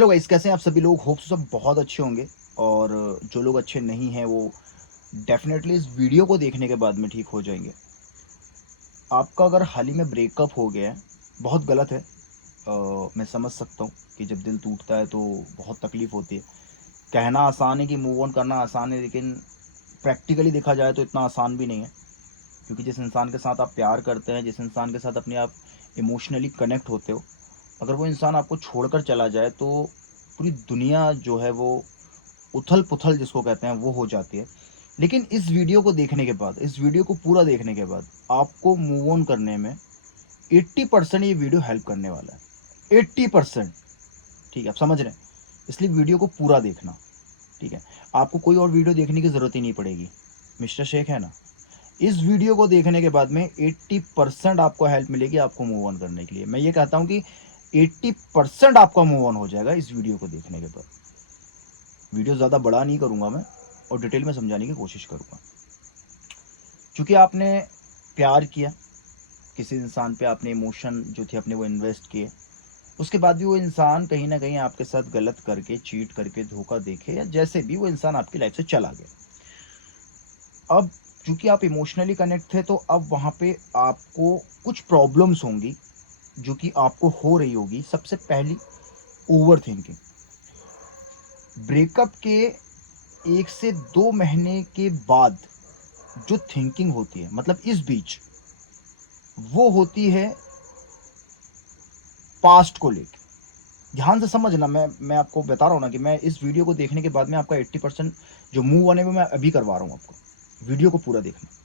Hello guys, कैसे हैं आप सभी लोग। होप सब बहुत अच्छे होंगे। और जो लोग अच्छे नहीं हैं वो डेफिनेटली इस वीडियो को देखने के बाद में ठीक हो जाएंगे। आपका अगर हाल ही में ब्रेकअप हो गया है, बहुत गलत है। मैं समझ सकता हूँ कि जब दिल टूटता है तो बहुत तकलीफ़ होती है। कहना आसान है कि मूव ऑन करना आसान है, लेकिन प्रैक्टिकली देखा जाए तो इतना आसान भी नहीं है। क्योंकि जिस इंसान के साथ आप प्यार करते हैं, जिस इंसान के साथ अपने आप इमोशनली कनेक्ट होते हो, अगर वो इंसान आपको छोड़कर चला जाए तो पूरी दुनिया जो है वो उथल पुथल जिसको कहते हैं वो हो जाती है। लेकिन इस वीडियो को देखने के बाद, इस वीडियो को पूरा देखने के बाद आपको मूव ऑन करने में 80% ये वीडियो हेल्प करने वाला है। 80%। ठीक है, आप समझ रहे हैं। इसलिए वीडियो को पूरा देखना। ठीक है, आपको कोई और वीडियो देखने की ज़रूरत ही नहीं पड़ेगी। मिस्टर शेख है ना। इस वीडियो को देखने के बाद में 80% आपको हेल्प मिलेगी आपको मूव ऑन करने के लिए। मैं ये कहता हूँ कि 80% आपका मूव ऑन हो जाएगा इस वीडियो को देखने के बाद। वीडियो ज़्यादा बड़ा नहीं करूँगा मैं, और डिटेल में समझाने की कोशिश करूँगा। क्योंकि आपने प्यार किया किसी इंसान पे, आपने इमोशन जो थे अपने वो इन्वेस्ट किए, उसके बाद भी वो इंसान कहीं ना कहीं आपके साथ गलत करके, चीट करके, धोखा देके या जैसे भी वो इंसान आपकी लाइफ से चला गया। अब चूंकि आप इमोशनली कनेक्ट थे तो अब वहाँ पे आपको कुछ प्रॉब्लम्स होंगी जो कि आपको हो रही होगी। सबसे पहली, ओवर थिंकिंग। ब्रेकअप के 1 से 2 महीने के बाद जो थिंकिंग होती है, मतलब इस बीच, वो होती है पास्ट को लेके। ध्यान से समझना, मैं आपको बता रहा हूँ ना कि मैं इस वीडियो को देखने के बाद में आपका 80% जो मूव ऑन है वो मैं अभी करवा रहा हूँ आपको। वीडियो को पूरा देखना।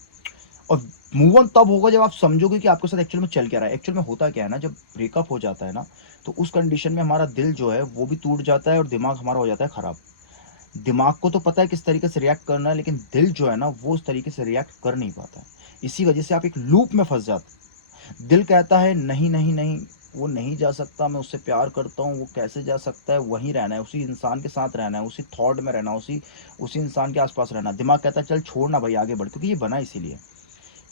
और मूव ऑन तब होगा जब आप समझोगे कि आपके साथ एक्चुअल में चल क्या रहा है। एक्चुअल में होता क्या है ना, जब ब्रेकअप हो जाता है ना, तो उस कंडीशन में हमारा दिल जो है वो भी टूट जाता है और दिमाग हमारा हो जाता है खराब। दिमाग को तो पता है किस तरीके से रिएक्ट करना है, लेकिन दिल जो है ना वो उस तरीके से रिएक्ट कर नहीं पाता है। इसी वजह से आप एक लूप में फंस जाते हैं। दिल कहता है नहीं नहीं नहीं, वो नहीं जा सकता, मैं उससे प्यार करता हूँ, वो कैसे जा सकता है, वहीं रहना है, उसी इंसान के साथ रहना है, उसी थॉट में रहना, उसी उसी इंसान के आसपास रहना। दिमाग कहता है चल छोड़ना भाई, आगे बढ़, क्योंकि ये बना इसीलिए।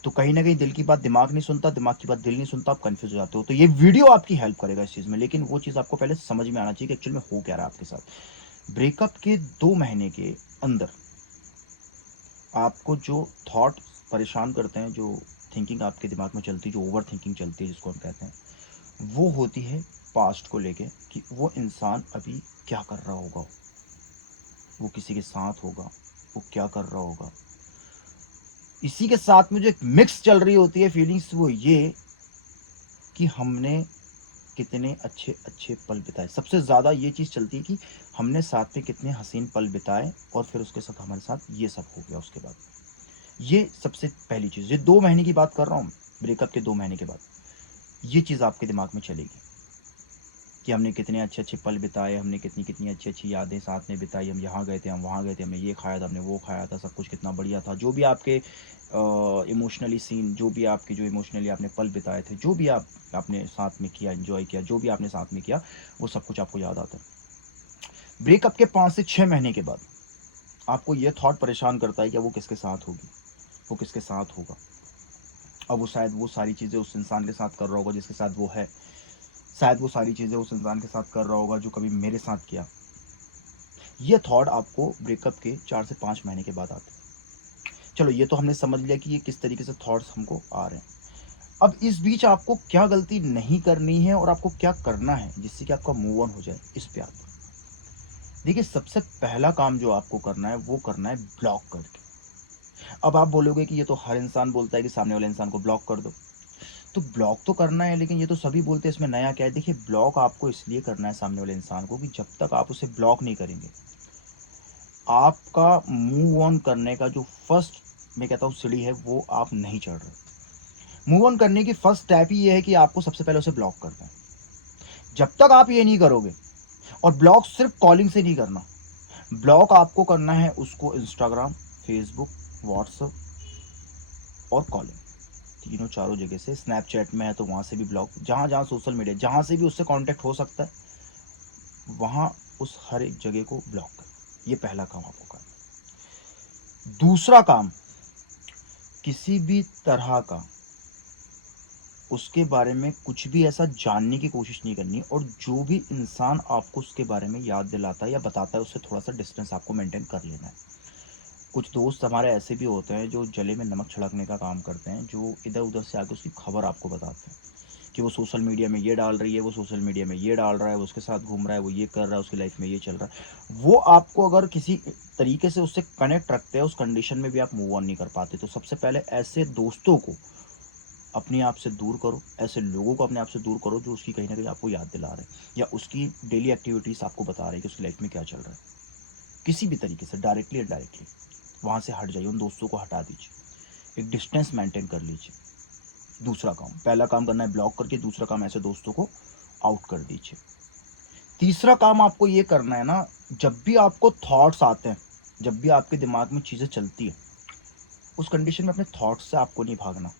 तो कहीं ना कहीं दिल की बात दिमाग नहीं सुनता, दिमाग की बात दिल नहीं सुनता, आप कंफ्यूज हो जाते हो। तो ये वीडियो आपकी हेल्प करेगा इस चीज़ में, लेकिन वो चीज़ आपको पहले समझ में आना चाहिए कि एक्चुअल में हो क्या रहा है आपके साथ। ब्रेकअप के 2 महीने के अंदर आपको जो थॉट परेशान करते हैं, जो थिंकिंग आपके दिमाग में चलती है, जो ओवर थिंकिंग चलती है जिसको हम कहते हैं, वो होती है पास्ट को लेके कि वो इंसान अभी क्या कर रहा होगा, वो किसी के साथ होगा, वो क्या कर रहा होगा। इसी के साथ में जो एक मिक्स चल रही होती है फीलिंग्स, वो ये कि हमने कितने अच्छे अच्छे पल बिताए। सबसे ज़्यादा ये चीज़ चलती है कि हमने साथ में कितने हसीन पल बिताए, और फिर उसके साथ हमारे साथ ये सब हो गया उसके बाद। ये सबसे पहली चीज़, ये 2 महीने की बात कर रहा हूँ, ब्रेकअप के 2 महीने के बाद ये चीज़ आपके दिमाग में चलेगी कि हमने कितने अच्छे अच्छे पल बिताए, हमने कितनी कितनी अच्छी अच्छी यादें साथ में बिताई, हम यहाँ गए थे, हम वहाँ गए थे, हमने ये खाया था, हमने वो खाया था, सब कुछ कितना बढ़िया था। जो भी आपके इमोशनली सीन, जो भी आपके जो इमोशनली आपने पल बिताए थे, जो भी आपने साथ में किया, एंजॉय किया, जो भी आपने साथ में किया, वो सब कुछ आपको याद आता है। ब्रेकअप के 5 से 6 महीने के बाद आपको ये थॉट परेशान करता है कि वो किसके साथ होगी, वो किसके साथ होगा। अब वो शायद वो सारी चीज़ें उस इंसान के साथ कर रहा होगा जिसके साथ वो है, शायद वो सारी चीज़ें उस इंसान के साथ कर रहा होगा जो कभी मेरे साथ किया। ये थॉट आपको ब्रेकअप के 4 से 5 महीने के बाद आते हैं। चलो, ये तो हमने समझ लिया कि ये किस तरीके से थॉट्स हमको आ रहे हैं। अब इस बीच आपको क्या गलती नहीं करनी है और आपको क्या करना है जिससे कि आपका मूव ऑन हो जाए, इस पे आते हैं। देखिए, सबसे पहला काम जो आपको करना है वो करना है ब्लॉक करके। अब आप बोलोगे कि ये तो हर इंसान बोलता है कि सामने वाले इंसान को ब्लॉक कर दो। तो ब्लॉक तो करना है, लेकिन ये तो सभी बोलते हैं, इसमें नया क्या है। देखिए, ब्लॉक आपको इसलिए करना है सामने वाले इंसान को कि जब तक आप उसे ब्लॉक नहीं करेंगे, आपका मूव ऑन करने का जो फर्स्ट, मैं कहता हूँ, सीढ़ी है वो आप नहीं चढ़ रहे। मूव ऑन करने की फर्स्ट स्टेप ही ये है कि आपको सबसे पहले उसे ब्लॉक करना है। जब तक आप ये नहीं करोगे, और ब्लॉक सिर्फ कॉलिंग से नहीं करना, ब्लॉक आपको करना है उसको इंस्टाग्राम, फेसबुक, व्हाट्सएप और कॉलिंग, तीनों चारों जगह से। स्नैपचैट में है तो वहाँ से भी ब्लॉक, जहाँ जहाँ सोशल मीडिया, जहाँ से भी उससे कांटेक्ट हो सकता है, वहाँ उस हर एक जगह को ब्लॉक कर। ये पहला काम आपको करना है। दूसरा काम, किसी भी तरह का उसके बारे में कुछ भी ऐसा जानने की कोशिश नहीं करनी, और जो भी इंसान आपको उसके बारे में याद दिलाता है या बताता है उससे थोड़ा सा डिस्टेंस आपको मेंटेन कर लेना है। कुछ दोस्त हमारे ऐसे भी होते हैं जो जले में नमक छिड़कने का काम करते हैं, जो इधर उधर से आके उसकी खबर आपको बताते हैं कि वो सोशल मीडिया में ये डाल रही है, वो सोशल मीडिया में ये डाल रहा है, वो उसके साथ घूम रहा है, वो ये कर रहा है, उसकी लाइफ में ये चल रहा है। वो आपको अगर किसी तरीके से उससे कनेक्ट रखते हैं, उस कंडीशन में भी आप मूव ऑन नहीं कर पाते। तो सबसे पहले ऐसे दोस्तों को अपने आप से दूर करो, ऐसे लोगों को अपने आप से दूर करो जो उसकी कहीं ना कहीं आपको याद दिला रहे हैं या उसकी डेली एक्टिविटीज़ आपको बता रहे हैं कि उसकी लाइफ में क्या चल रहा है। किसी भी तरीके से डायरेक्टली या डायरेक्टली वहाँ से हट जाइए, उन दोस्तों को हटा दीजिए, एक डिस्टेंस मेंटेन कर लीजिए। दूसरा काम, पहला काम करना है ब्लॉक करके, दूसरा काम ऐसे दोस्तों को आउट कर दीजिए। तीसरा काम आपको ये करना है ना, जब भी आपको थॉट्स आते हैं, जब भी आपके दिमाग में चीज़ें चलती हैं, उस कंडीशन में अपने थॉट्स से आपको नहीं भागना।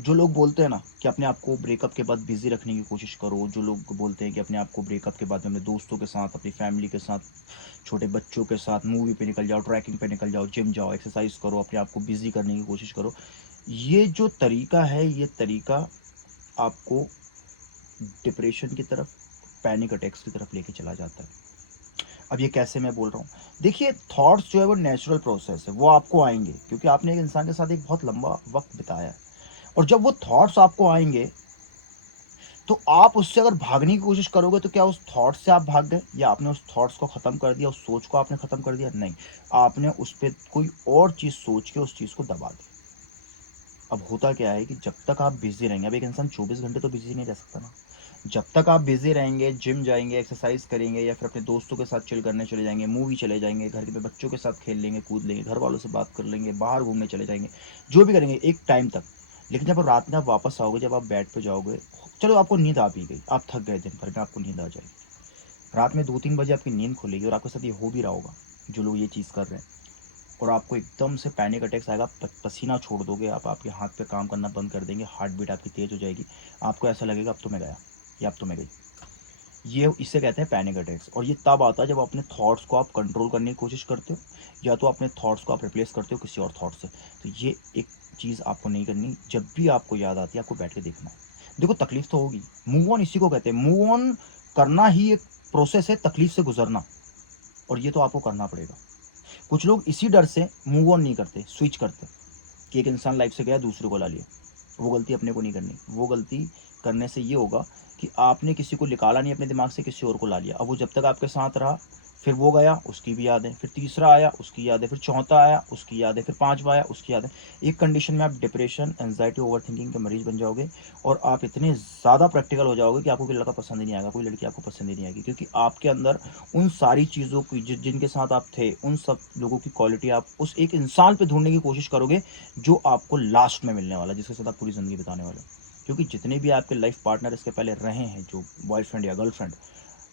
जो लोग बोलते हैं ना कि अपने आप को ब्रेकअप के बाद बिजी रखने की कोशिश करो, जो लोग बोलते हैं कि अपने आप को ब्रेकअप के बाद में अपने दोस्तों के साथ, अपनी फैमिली के साथ, छोटे बच्चों के साथ मूवी पे निकल जाओ, ट्रैकिंग पे निकल जाओ, जिम जाओ, एक्सरसाइज करो, अपने आप को बिजी करने की कोशिश करो, ये जो तरीका है, ये तरीका आपको डिप्रेशन की तरफ, पैनिक अटैक्स की तरफ लेके चला जाता है। अब ये कैसे मैं बोल रहा हूँ, देखिए थॉट्स जो है वो नेचुरल प्रोसेस है, वो आपको आएंगे क्योंकि आपने एक इंसान के साथ एक बहुत लंबा वक्त बिताया है। और जब वो थॉट्स आपको आएंगे तो आप उससे अगर भागने की कोशिश करोगे, तो क्या उस थॉट से आप भाग गए या आपने उस थॉट्स को ख़त्म कर दिया, उस सोच को आपने ख़त्म कर दिया? नहीं, आपने उस पर कोई और चीज़ सोच के उस चीज़ को दबा दिया। अब होता क्या है कि जब तक आप बिजी रहेंगे, अब एक इंसान 24 घंटे तो बिजी नहीं रह सकता ना। जब तक आप बिजी रहेंगे, जिम जाएंगे, एक्सरसाइज करेंगे, या फिर अपने दोस्तों के साथ चिल करने चले जाएंगे, मूवी चले जाएंगे, घर के बच्चों के साथ खेल लेंगे, कूद लेंगे, घर वालों से बात कर लेंगे, बाहर घूमने चले जाएंगे, जो भी करेंगे एक टाइम तक। लेकिन जब रात में आप वापस आओगे, जब आप बेड पे जाओगे, चलो आपको नींद आ भी गई, आप थक गए, दिन भर में आपको नींद आ जाएगी, रात में 2-3 बजे आपकी नींद खुलेगी और आपके साथ ये हो भी रहा होगा, जो लोग ये चीज़ कर रहे हैं, और आपको एकदम से पैनिक अटैक्स आएगा, पसीना छोड़ दोगे आप, आपके हाथ पे काम करना बंद कर देंगे, हार्ट बीट आपकी तेज़ हो जाएगी, आपको ऐसा लगेगा अब तो मैं गया या अब तो मैं गई। ये इसे कहते हैं पैनिक अटैक्स। और ये तब आता है जब अपने थॉट्स को आप कंट्रोल करने की कोशिश करते हो, या तो अपने थॉट्स को आप रिप्लेस करते हो किसी और थॉट से। तो ये एक चीज़ आपको नहीं करनी। जब भी आपको याद आती है, आपको बैठ के देखना है। देखो तकलीफ तो होगी, मूव ऑन इसी को कहते हैं। मूव ऑन करना ही एक प्रोसेस है, तकलीफ से गुजरना, और ये तो आपको करना पड़ेगा। कुछ लोग इसी डर से मूव ऑन नहीं करते, स्विच करते, कि एक इंसान लाइफ से गया, दूसरे को ला लिया। वो गलती अपने को नहीं करनी। वो गलती करने से ये होगा कि आपने किसी को निकाला नहीं अपने दिमाग से, किसी और को ला लिया। अब वो जब तक आपके साथ रहा, फिर वो गया, उसकी भी याद है, फिर तीसरा आया, उसकी याद है, फिर चौथा आया, उसकी याद है, फिर पांचवा आया, उसकी याद है। एक कंडीशन में आप डिप्रेशन, एंजाइटी, ओवर थिंकिंग के मरीज बन जाओगे, और आप इतने ज़्यादा प्रैक्टिकल हो जाओगे कि आपको कोई लड़का पसंद ही नहीं आएगा, कोई लड़की आपको पसंद ही नहीं आएगी, क्योंकि आपके अंदर उन सारी चीज़ों की जिनके साथ आप थे, उन सब लोगों की क्वालिटी आप उस एक इंसान पे ढूंढने की कोशिश करोगे, जो आपको लास्ट में मिलने वाला, जिसके साथ आप पूरी ज़िंदगी बिताने वाले हो। क्योंकि जितने भी आपके लाइफ पार्टनर इसके पहले रहे हैं, जो बॉयफ्रेंड या गर्लफ्रेंड,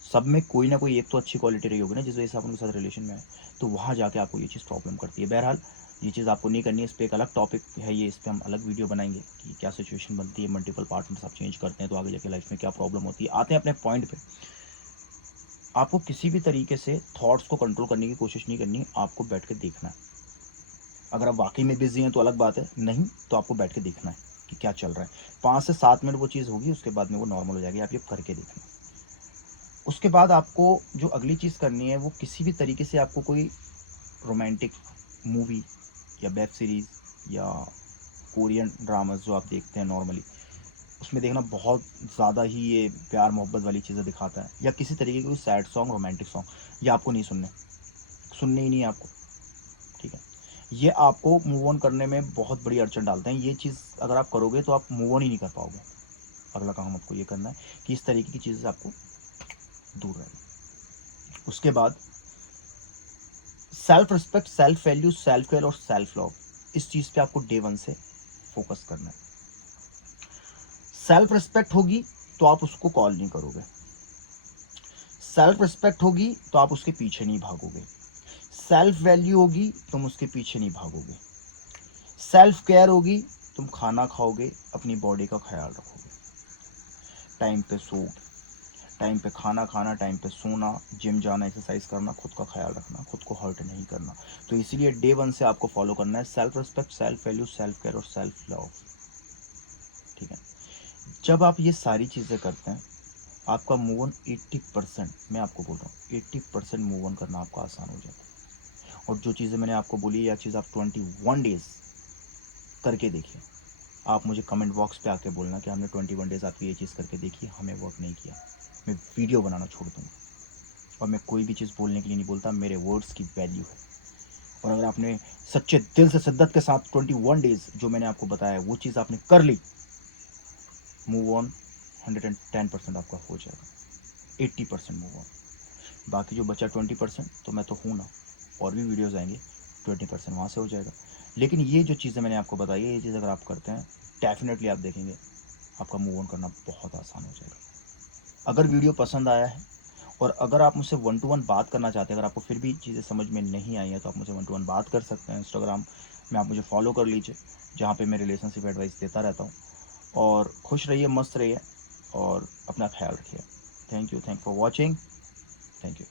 सब में कोई ना कोई एक तो अच्छी क्वालिटी रही होगी ना, जिस वजह से आप उनके साथ रिलेशन में आए। तो वहाँ जाके आपको ये चीज़ प्रॉब्लम करती है। बहरहाल ये चीज़ आपको नहीं करनी है, इस पर एक अलग टॉपिक है, ये इस पर हम अलग वीडियो बनाएंगे कि क्या सिचुएशन बनती है, मल्टीपल पार्टनर्स आप चेंज करते हैं तो आगे जाके लाइफ में क्या प्रॉब्लम होती है। आते हैं अपने पॉइंट पे। आपको किसी भी तरीके से थॉट्स को कंट्रोल करने की कोशिश नहीं करनी, आपको बैठ के देखना है। अगर आप वाकई में बिजी हैं तो अलग बात है, नहीं तो आपको बैठ के देखना है कि क्या चल रहा है। 5 से 7 मिनट वो चीज़ होगी, उसके बाद में वो नॉर्मल हो जाएगी, आप ये करके देखना। उसके बाद आपको जो अगली चीज़ करनी है, वो किसी भी तरीके से आपको कोई रोमांटिक मूवी या वेब सीरीज़ या कोरियन ड्रामास जो आप देखते हैं नॉर्मली, उसमें देखना बहुत ज़्यादा ही ये प्यार मोहब्बत वाली चीज़ें दिखाता है, या किसी तरीके की कोई सैड सॉन्ग, रोमांटिक सॉन्ग, ये आपको नहीं सुनने, सुनने ही नहीं है आपको। ठीक है, ये आपको मूव ऑन करने में बहुत बड़ी अड़चन डालते हैं। ये चीज़ अगर आप करोगे तो आप मूव ऑन ही नहीं कर पाओगे। अगला काम आपको ये करना है कि इस तरीके की चीज़ें से आपको दूर रहना। उसके बाद self respect, self value, self care और सेल्फ लव, इस चीज़ पे आपको डे वन से फोकस करना है। सेल्फ रिस्पेक्ट होगी तो आप उसको कॉल नहीं करोगे, सेल्फ रिस्पेक्ट होगी तो आप उसके पीछे नहीं भागोगे, सेल्फ वैल्यू होगी तुम उसके पीछे नहीं भागोगे, सेल्फ केयर होगी तुम खाना खाओगे, अपनी बॉडी का ख्याल रखोगे, टाइम पे सोओगे, टाइम पे खाना खाना, टाइम पे सोना, जिम जाना, एक्सरसाइज करना, खुद का ख्याल रखना, खुद को हर्ट नहीं करना। तो इसीलिए डे वन से आपको फॉलो करना है self respect, self value, self care और सेल्फ लव। ठीक है, जब आप ये सारी चीज़ें करते हैं, आपका मूव ऑन 80%, मैं आपको बोल रहा हूँ 80% मूव ऑन करना आपका आसान हो जाता है। और जो चीज़ें मैंने आपको बोली, या चीज़ आप 21 डेज़ करके देखिए। आप मुझे कमेंट बॉक्स पे आके बोलना कि हमने 21 डेज़ आपकी ये चीज़ करके देखी, हमें वर्क नहीं किया। मैं वीडियो बनाना छोड़ दूँगा। और मैं कोई भी चीज़ बोलने के लिए नहीं बोलता, मेरे वर्ड्स की वैल्यू है। और अगर आपने सच्चे दिल से शिद्दत के साथ 21 डेज़ जो मैंने आपको बताया वो चीज़ आपने कर ली, मूव ऑन 110% आपका हो जाएगा। 80% मूव ऑन। बाकी जो बचा 20%, तो मैं तो हूँ ना, और भी वीडियोज़ आएँगे, 20% वहाँ से हो जाएगा। लेकिन ये जो चीज़ें मैंने आपको बताई है, ये चीज़ अगर आप करते हैं, डेफ़िनेटली आप देखेंगे आपका मूव ऑन करना बहुत आसान हो जाएगा। अगर वीडियो पसंद आया है, और अगर आप मुझसे वन टू वन बात करना चाहते हैं, अगर आपको फिर भी चीज़ें समझ में नहीं आई हैं, तो आप मुझसे वन टू वन बात कर सकते हैं। इंस्टाग्राम में आप मुझे फॉलो कर लीजिए, जहाँ पे मैं रिलेशनशिप एडवाइस देता रहता हूँ। और खुश रहिए, मस्त रहिए, और अपना ख्याल रखिए। Thank you for watching. Thank you.